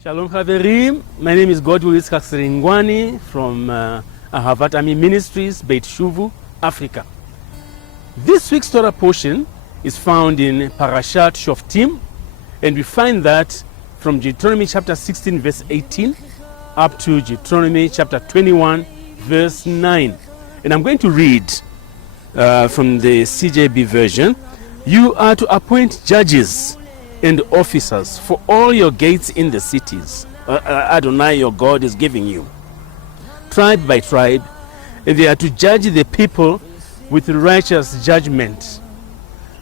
Shalom Chaverim, my name is Godwill Iskak from Ahavat Ami Ministries, Beit Shuvu Africa. This week's Torah portion is found in Parashat Shoftim, and we find that from Deuteronomy chapter 16 verse 18 up to Deuteronomy chapter 21 verse 9. And I'm going to read from the CJB version. You are to appoint judges and officers for all your gates in the cities Adonai your God is giving you, tribe by tribe, and they are to judge the people with righteous judgment.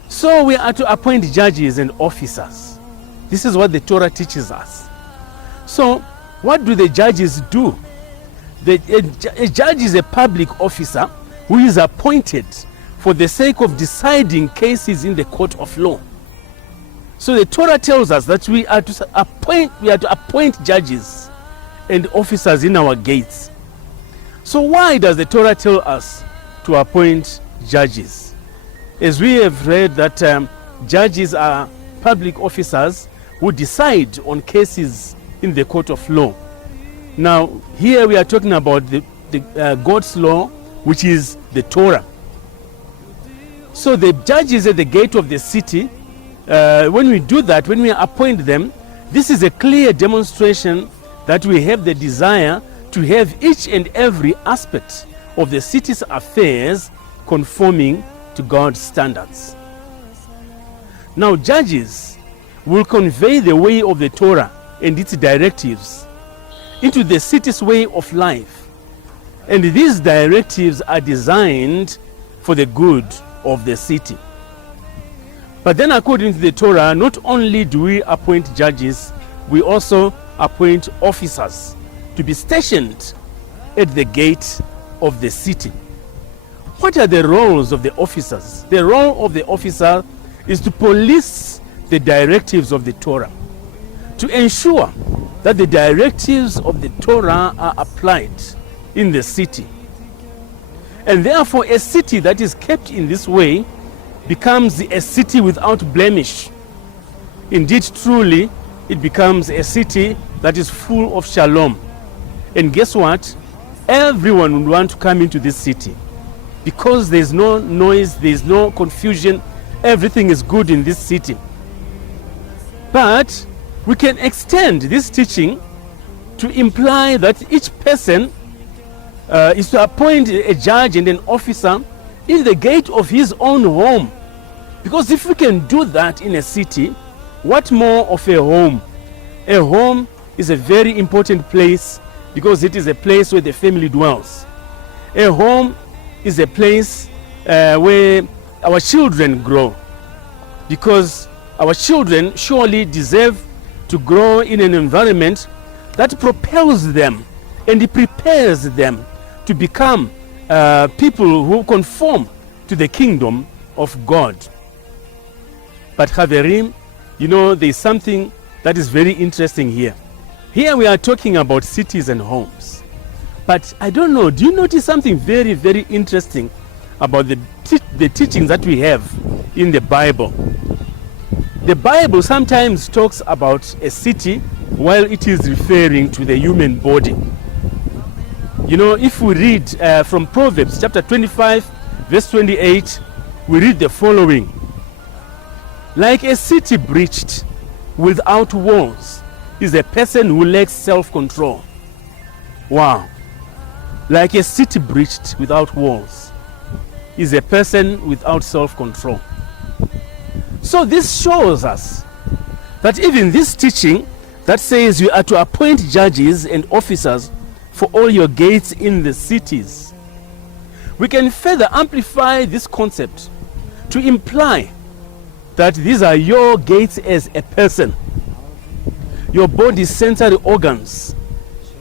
So we are to appoint judges and officers. This is what the Torah teaches us. So what do the judges do? A judge is a public officer who is appointed for the sake of deciding cases in the court of law. So the Torah tells us that we are to appoint judges and officers in our gates. So why does the Torah tell us to appoint judges? As we have read that judges are public officers who decide on cases in the court of law. Now here we are talking about the God's law, which is the Torah. So the judges at the gate of the city, when we do that, when we appoint them, this is a clear demonstration that we have the desire to have each and every aspect of the city's affairs conforming to God's standards. Now, judges will convey the way of the Torah and its directives into the city's way of life. And these directives are designed for the good of the city. But then according to the Torah, not only do we appoint judges, we also appoint officers to be stationed at the gate of the city. What are the roles of the officers? The role of the officer is to police the directives of the Torah, to ensure that the directives of the Torah are applied in the city. And therefore, a city that is kept in this way becomes a city without blemish. Indeed, truly, it becomes a city that is full of shalom. And guess what? Everyone would want to come into this city because there's no noise, there's no confusion, everything is good in this city. But we can extend this teaching to imply that each person is to appoint a judge and an officer in the gate of his own home. Because if we can do that in a city, what more of a home? A home is a very important place because it is a place where the family dwells. A home is a place where our children grow, because our children surely deserve to grow in an environment that propels them and it prepares them to become people who conform to the kingdom of God. But Chaverim, you know, there is something that is very interesting here. Here we are talking about cities and homes. But I don't know, do you notice something very, very interesting about the teachings that we have in the Bible? The Bible sometimes talks about a city while it is referring to the human body. You know, if we read from Proverbs chapter 25, verse 28, we read the following. Like a city breached without walls is a person who lacks self-control. Wow. Like a city breached without walls is a person without self-control. So this shows us that even this teaching that says you are to appoint judges and officers for all your gates in the cities, we can further amplify this concept to imply that these are your gates as a person. Your body's sensory organs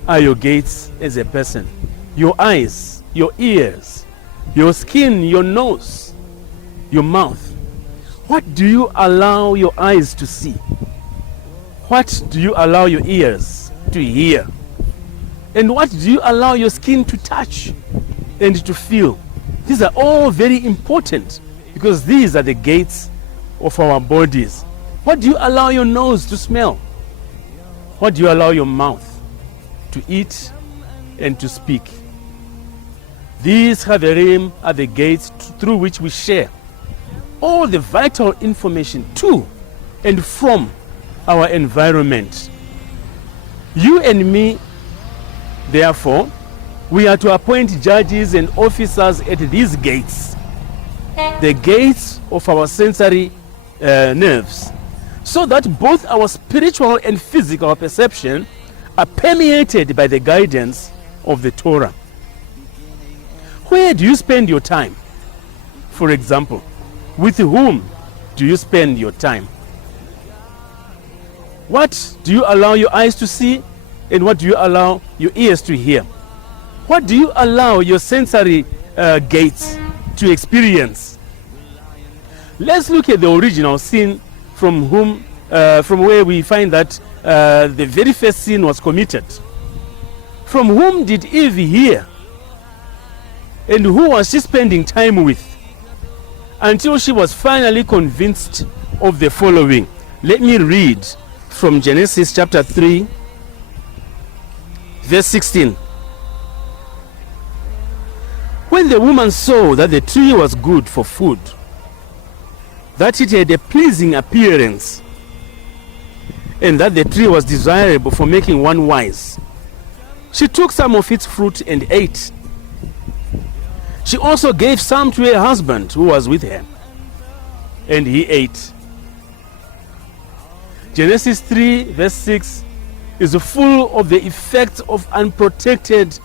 are your gates as a person. Your eyes, your ears, your skin, your nose, your mouth. What do you allow your eyes to see? What do you allow your ears to hear? And what do you allow your skin to touch and to feel? These are all very important because these are the gates of our bodies. What do you allow your nose to smell? What do you allow your mouth to eat and to speak? These Chaverim are the gates through which we share all the vital information to and from our environment. You and me, therefore, we are to appoint judges and officers at these gates, the gates of our sensory nerves, so that both our spiritual and physical perception are permeated by the guidance of the Torah. Where do you spend your time? For example, with whom do you spend your time? What do you allow your eyes to see, and what do you allow your ears to hear? What do you allow your sensory gates to experience? Let's look at the original sin from where we find that the very first sin was committed. From whom did Eve hear? And who was she spending time with? Until she was finally convinced of the following. Let me read from Genesis chapter 3, verse 16. When the woman saw that the tree was good for food, that it had a pleasing appearance, and that the tree was desirable for making one wise, she took some of its fruit and ate. She also gave some to her husband who was with her, and he ate. Genesis 3 verse 6 is full of the effects of unprotected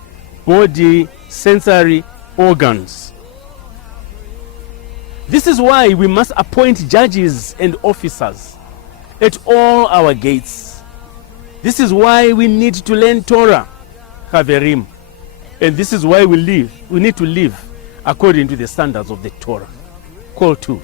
body sensory organs. This is why we must appoint judges and officers at all our gates. This is why we need to learn Torah, Chaverim, and this is why we need to live according to the standards of the Torah. Call 2.